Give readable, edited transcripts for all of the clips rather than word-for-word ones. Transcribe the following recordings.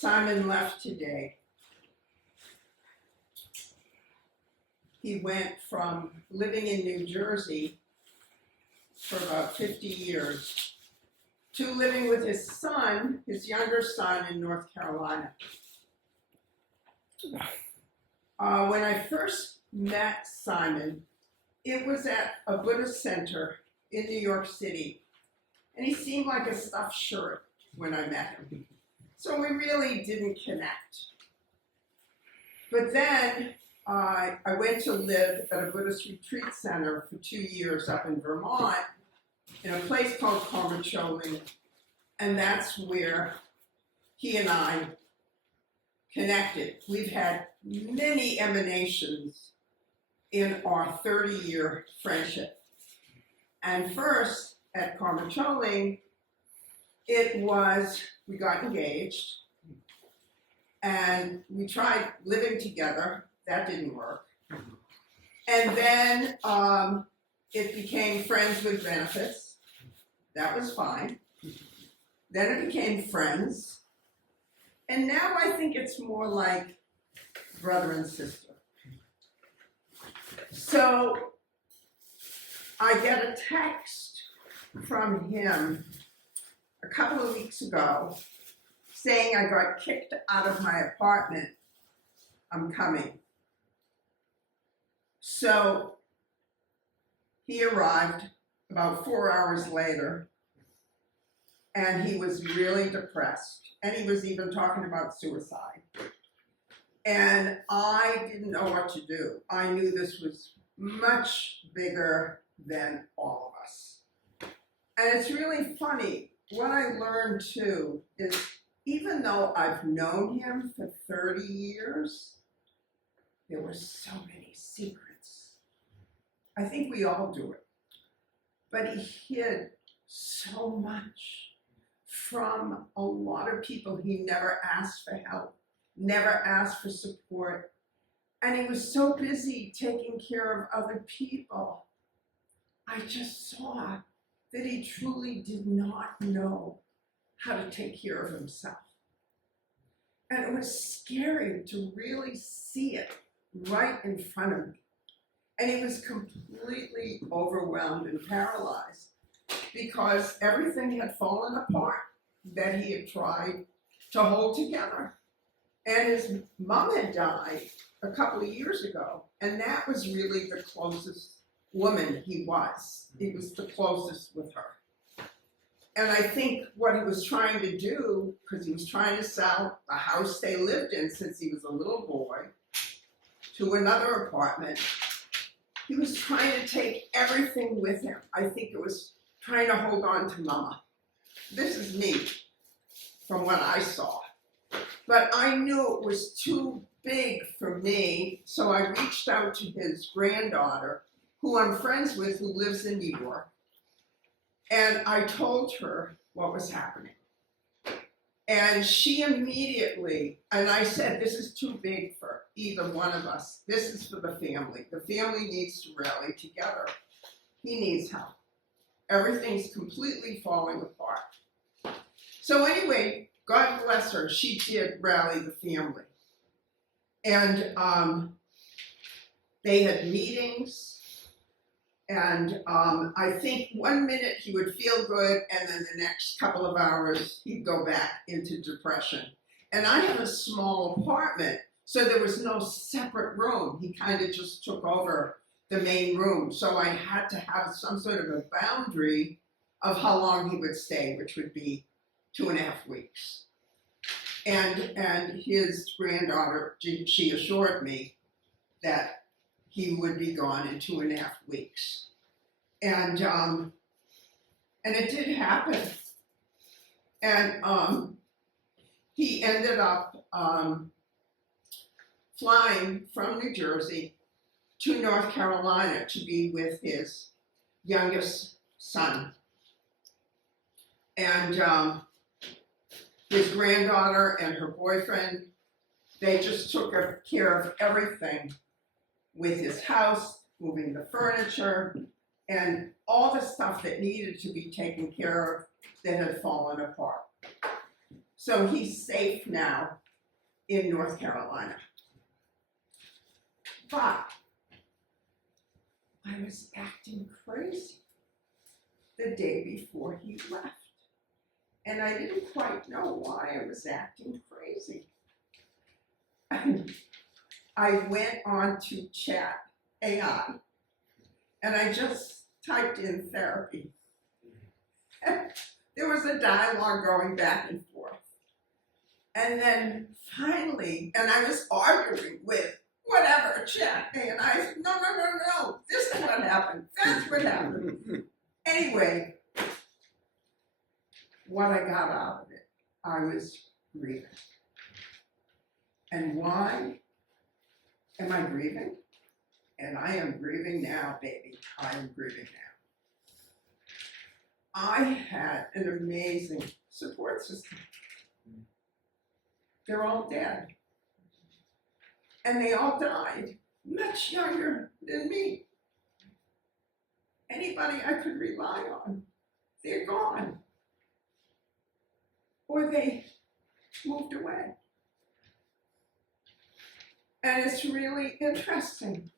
Simon left today. He went from living in New Jersey for about 50 years to living with his son, his younger son, in North Carolina. When I first met Simon, it was at a Buddhist center in New York City, and he seemed like a stuffed shirt when I met him. So we really didn't connect. But then I went to live at a Buddhist retreat center for 2 years up in Vermont, in a place called Carmichael, and that's where he and I connected. We've had many emanations in our 30-year friendship. And first, at Carmichael, it was, we got engaged, and we tried living together. That didn't work. And then it became friends with benefits. That was fine. Then it became friends. And now I think it's more like brother and sister. So I get a text from him a couple of weeks ago saying I got kicked out of my apartment. I'm coming. So he arrived about 4 hours later, and he was really depressed, and he was even talking about suicide. And I didn't know what to do. I knew this was much bigger than all of us. And it's really funny, what I learned too is even though I've known him for 30 years, there were so many secrets. I think we all do it. But he hid so much from a lot of people. He never asked for help, never asked for support. And he was so busy taking care of other people. I just saw that he truly did not know how to take care of himself. And it was scary to really see it right in front of me. And he was completely overwhelmed and paralyzed because everything had fallen apart that he had tried to hold together. And his mom had died a couple of years ago, and that was really the closest woman he was. He was the closest with her. And I think what he was trying to do, because he was trying to sell the house they lived in since he was a little boy, to another apartment, he was trying to take everything with him. I think it was trying to hold on to Mama. This is me, from what I saw. But I knew it was too big for me, so I reached out to his granddaughter, who I'm friends with, who lives in New York, and I told her what was happening. And she immediately, and I said, this is too big for either one of us. This is for the family. The family needs to rally together. He needs help. Everything's completely falling apart. So anyway, God bless her, she did rally the family. And they had meetings, and I think 1 minute he would feel good, and then the next couple of hours he'd go back into depression. And I have a small apartment, so there was no separate room. He kind of just took over the main room. So I had to have some sort of a boundary of how long he would stay, which would be 2.5 weeks. And his granddaughter, she assured me that he would be gone in 2.5 weeks. And it did happen. And he ended up flying from New Jersey to North Carolina to be with his youngest son. And his granddaughter and her boyfriend, they just took care of everything with his house, moving the furniture, and all the stuff that needed to be taken care of that had fallen apart. So he's safe now in North Carolina. But I was acting crazy the day before he left. And I didn't quite know why I was acting crazy. And I went on to Chat AI and I just typed in therapy. There was a dialogue going back and forth. And then finally, and I was arguing with whatever Chat AI, and I said, no, this is what happened, that's what happened. Anyway, what I got out of it, I was grieving. And why am I grieving? And I am grieving now, baby. I am grieving now. I had an amazing support system. They're all dead. And they all died much younger than me. Anybody I could rely on, they're gone. Or they moved away. And it's really interesting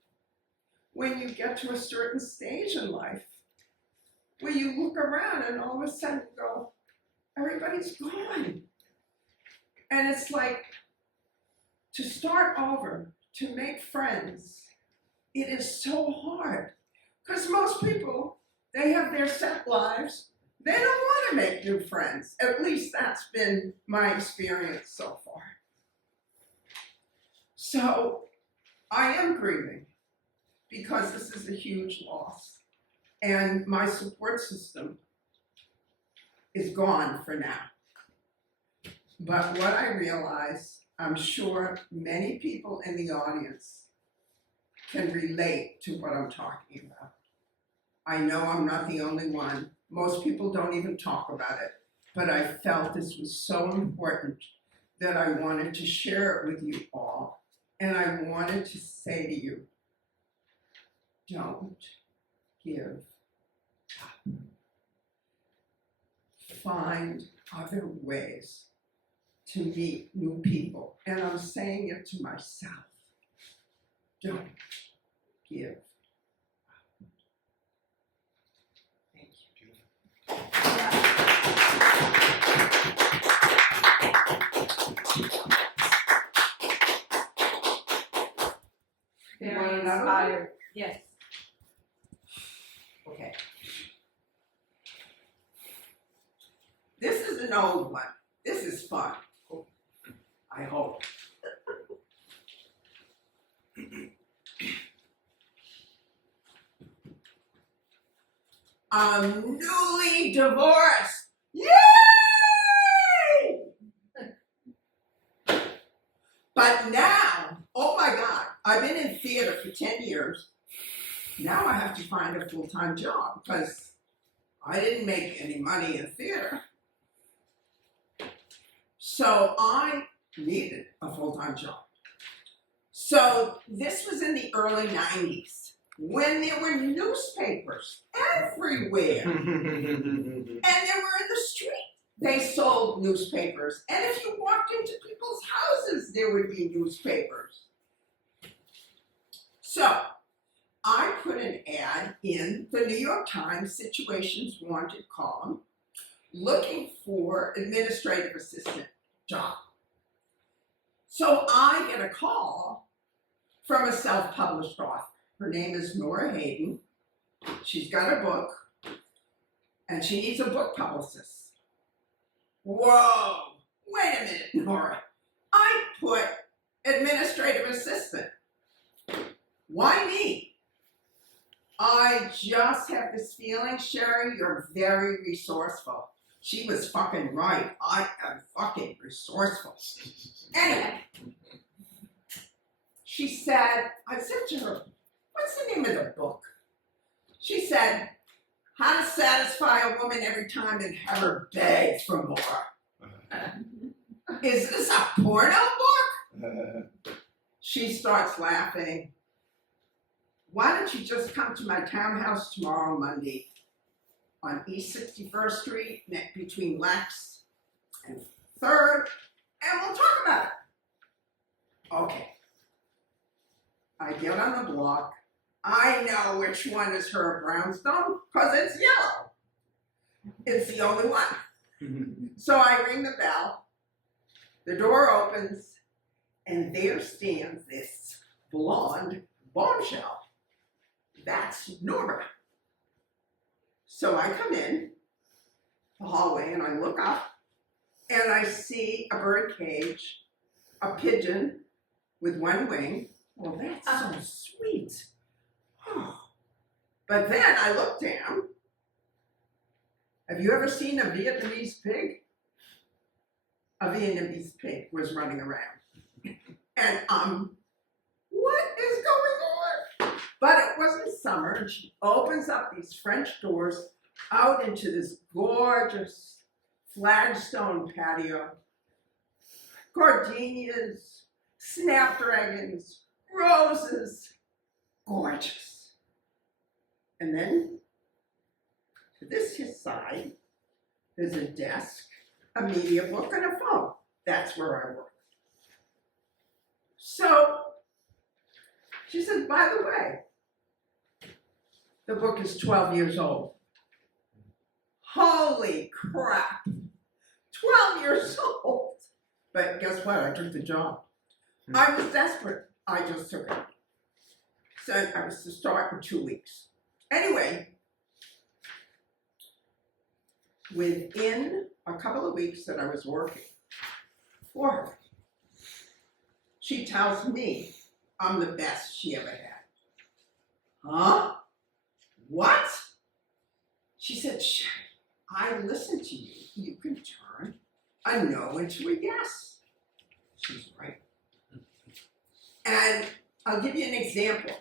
when you get to a certain stage in life where you look around and all of a sudden go, everybody's gone. And it's like, to start over, to make friends, it is so hard. Because most people, they have their set lives. They don't want to make new friends. At least that's been my experience so far. So I am grieving because this is a huge loss. And my support system is gone for now. But what I realize, I'm sure many people in the audience can relate to what I'm talking about. I know I'm not the only one. Most people don't even talk about it, but I felt this was so important that I wanted to share it with you all. And I wanted to say to you, don't give up. Find other ways to meet new people. And I'm saying it to myself. Don't give up. Thank you. Very inspired. Yes. Okay. This is an old one. This is fun. I hope. I'm newly divorced. Yay! But now, oh my God, I've been in theater for 10 years. Now I have to find a full-time job because I didn't make any money in theater. So I needed a full-time job. So this was in the early 90s when there were newspapers everywhere. And they were in the street. They sold newspapers. And if you walked into people's houses, there would be newspapers. So I put an ad in the New York Times Situations Wanted column looking for administrative assistant job. So I get a call from a self-published author. Her name is Nora Hayden. She's got a book, and she needs a book publicist. Whoa, wait a minute, Nora. I put administrative assistant. Why me? I just have this feeling, Sherry, you're very resourceful. She was fucking right. I am fucking resourceful. Anyway, she said, I said to her, what's the name of the book? She said, How to Satisfy a Woman Every Time and Have Her Beg for More. Is this a porno book? She starts laughing. Why don't you just come to my townhouse tomorrow, Monday, on East 61st Street, between Lex and third, and we'll talk about it. Okay. I get on the block. I know which one is her brownstone because it's yellow. It's the only one. So I ring the bell. The door opens, and there stands this blonde bombshell. That's Nora. So I come in the hallway and I look up and I see a bird cage, a pigeon with one wing. Well, that's so sweet. But then I look down. Have you ever seen a Vietnamese pig? A Vietnamese pig was running around. And what is going on? But it wasn't summer, and she opens up these French doors out into this gorgeous flagstone patio. Gardenias, snapdragons, roses, gorgeous. And then, to his side, there's a desk, a media book, and a phone. That's where I work. So, she said, by the way, the book is 12 years old. Holy crap, 12 years old. But guess what, I took the job. I was desperate, I just took it. So I was to start in 2 weeks. Anyway, within a couple of weeks that I was working for her, she tells me I'm the best she ever had. Huh? What? She said, Sherry, I listen to you. You can turn a no into a yes. She's right. And I'll give you an example.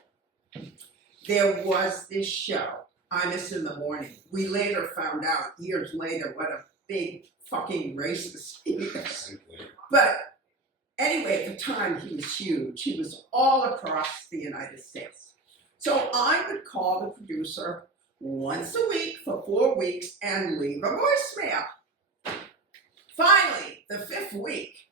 There was this show, Imus in the Morning. We later found out, years later, what a big fucking racist he is. But anyway, at the time, he was huge. He was all across the United States. So I would call the producer once a week for 4 weeks and leave a voicemail. Finally, the 5th week,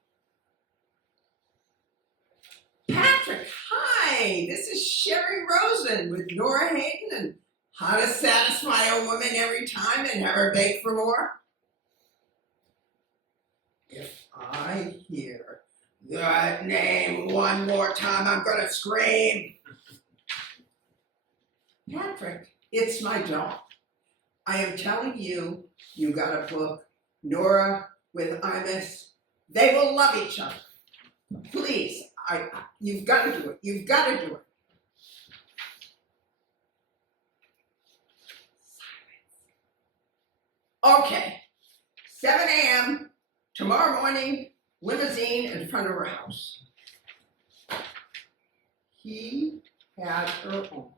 Patrick, hi, this is Sherry Rosen with Nora Hayden and How to Satisfy a Woman Every Time and Have Her Beg for More. If I hear that name one more time, I'm gonna scream. Patrick, it's my job. I am telling you, you gotta book Nora with Imus. They will love each other. Please, you've got to do it. You've got to do it. Okay, 7 a.m. tomorrow morning, limousine in front of her house. He had her on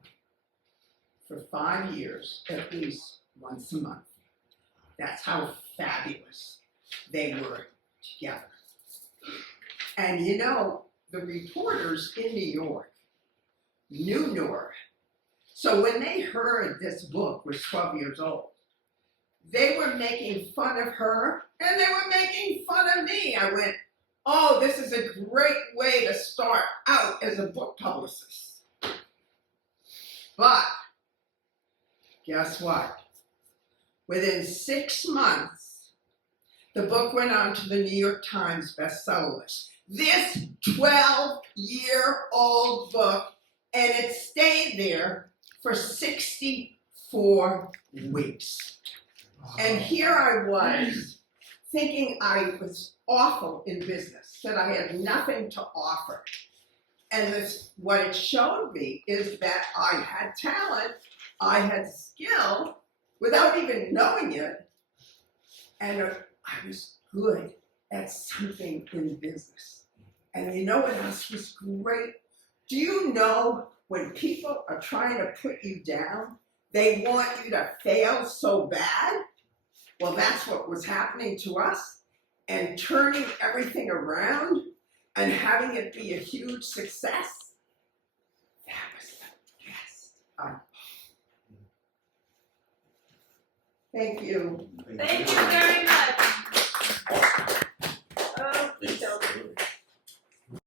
for 5 years, at least once a month. That's how fabulous they were together. And you know, the reporters in New York knew Nora. So when they heard this book was 12 years old, they were making fun of her and they were making fun of me. I went, oh, this is a great way to start out as a book publicist. But guess what? Within 6 months, the book went on to the New York Times bestseller list. This 12-year-old book, and it stayed there for 64 weeks. And here I was, thinking I was awful in business, that I had nothing to offer. And what it showed me is that I had talent, I had skill, without even knowing it, and I was good at something in business. And you know what else was great? Do you know when people are trying to put you down, they want you to fail so bad? Well, that's what was happening to us. And turning everything around and having it be a huge success, that was the best. Thank you. Thank you very much.